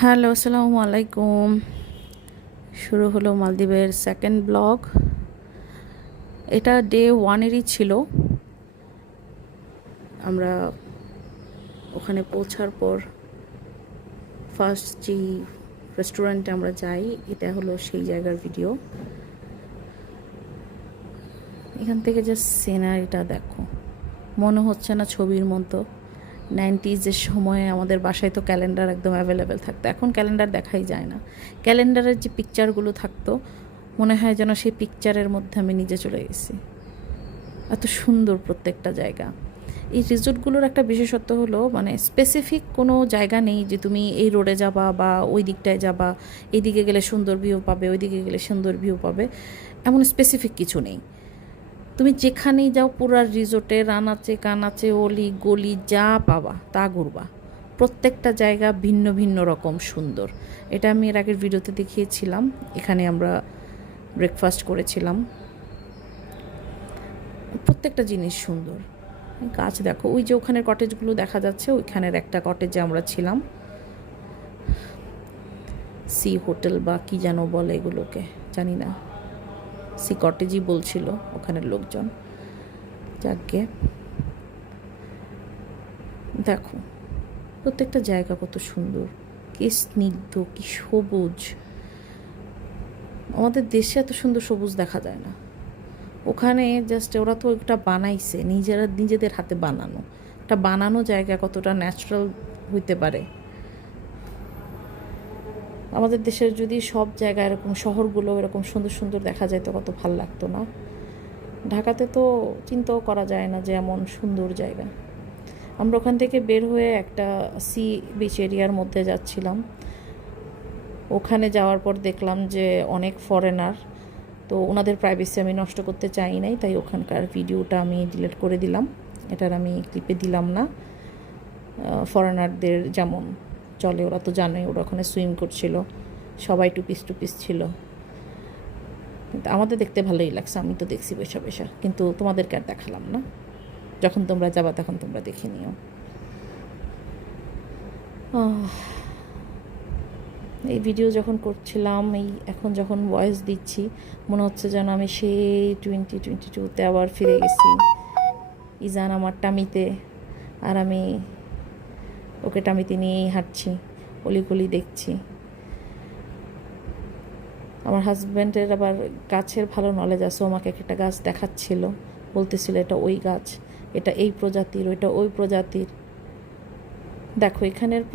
Hello, আসসালামু আলাইকুম। শুরু হলো মালদ্বীপের সেকেন্ড ব্লগ। এটা ডে ওয়ানেরই ছিল। আমরা ওখানে পৌঁছার পর ফার্স্ট যে রেস্টুরেন্টে আমরা যাই, এটা হলো সেই জায়গার ভিডিও। এখান থেকে জাস্ট সিনারিটা দেখো, মনে হচ্ছে না ছবির মতো। 90s সময়ে আমাদের বাসায় তো ক্যালেন্ডার একদম অ্যাভেলেবেল থাকতো, এখন ক্যালেন্ডার দেখাই যায় না। ক্যালেন্ডারের যে পিকচারগুলো থাকতো, মনে হয় যেন সেই পিকচারের মধ্যে আমি নিজে চলে গেছি। এত সুন্দর প্রত্যেকটা জায়গা। এই রিসোর্টগুলোর একটা বিশেষত্ব হলো, মানে স্পেসিফিক কোনো জায়গা নেই যে তুমি এই রোডে যাবা বা ওই দিকটায় যাবা, এইদিকে গেলে সুন্দর ভিউ পাবে, ওই দিকে গেলে সুন্দর ভিউ পাবে, এমন স্পেসিফিক কিছু নেই। তুমি যেখানেই যাও পুরা রিসোর্টে রানাচে কানাচে অলি গলি যা পাবা তা ঘুরবা। প্রত্যেকটা জায়গা ভিন্ন ভিন্ন রকম সুন্দর। এটা আমি এর আগের ভিডিওতে দেখিয়েছিলাম। এখানে আমরা ব্রেকফাস্ট করেছিলাম। প্রত্যেকটা জিনিস সুন্দর। গাছ দেখো, ওই যে ওখানের কটেজগুলো দেখা যাচ্ছে, ওইখানের একটা কটেজে আমরা ছিলাম। সি হোটেল বা কি যেন বলে এগুলোকে, জানি না, সি কটেজই বলছিল ওখানের লোকজন। যাকে দেখো, প্রত্যেকটা জায়গা কত সুন্দর, কি স্নিগ্ধ, কি সবুজ। আমাদের দেশে এত সুন্দর সবুজ দেখা যায় না। ওখানে জাস্ট ওরা তো একটা বানাইছে, নিজেদের হাতে বানানো। একটা বানানো জায়গা কতটা ন্যাচারাল হইতে পারে। আমাদের দেশের যদি সব জায়গায় এরকম শহরগুলো এরকম সুন্দর সুন্দর দেখা যায় তো কত ভাল লাগতো না। ঢাকাতে তো চিন্তাও করা যায় না যে এমন সুন্দর জায়গা। আমরা ওখান থেকে বের হয়ে একটা সি বিচ এরিয়ার মধ্যে যাচ্ছিলাম। ওখানে যাওয়ার পর দেখলাম যে অনেক ফরেনার, তো ওনাদের প্রাইভেসি আমি নষ্ট করতে চাই নাই, তাই ওখানকার ভিডিওটা আমি ডিলিট করে দিলাম। এটার আমি ক্লিপে দিলাম না। ফরেনারদের যেমন চলে ওরা তো জানোই, ওরা ওখানে সুইম করছিল, সবাই টুপিস টুপিস ছিল। কিন্তু আমাদের দেখতে ভালোই লাগছে, আমি তো দেখছি বৈশা বৈশা, কিন্তু তোমাদেরকে আর দেখালাম না। যখন তোমরা যাবা তখন তোমরা দেখে নিও। এই ভিডিও যখন করছিলাম, এখন যখন ভয়েস দিচ্ছি, মনে হচ্ছে যেন আমি সেই 2022-তে আবার ফিরে গেছি। ইজান আমার টামিতে, আর আমি ওকে টামিতে নিয়েই হাঁটছি, অলিগলি দেখছি। আমার হাজব্যান্ডের আবার গাছের ভালো নলেজ আছে, আমাকে একটা গাছ দেখাচ্ছিল, বলতেছিল এটা ওই গাছ, এটা এই প্রজাতির, ওইটা ওই প্রজাতির। দেখো এখানের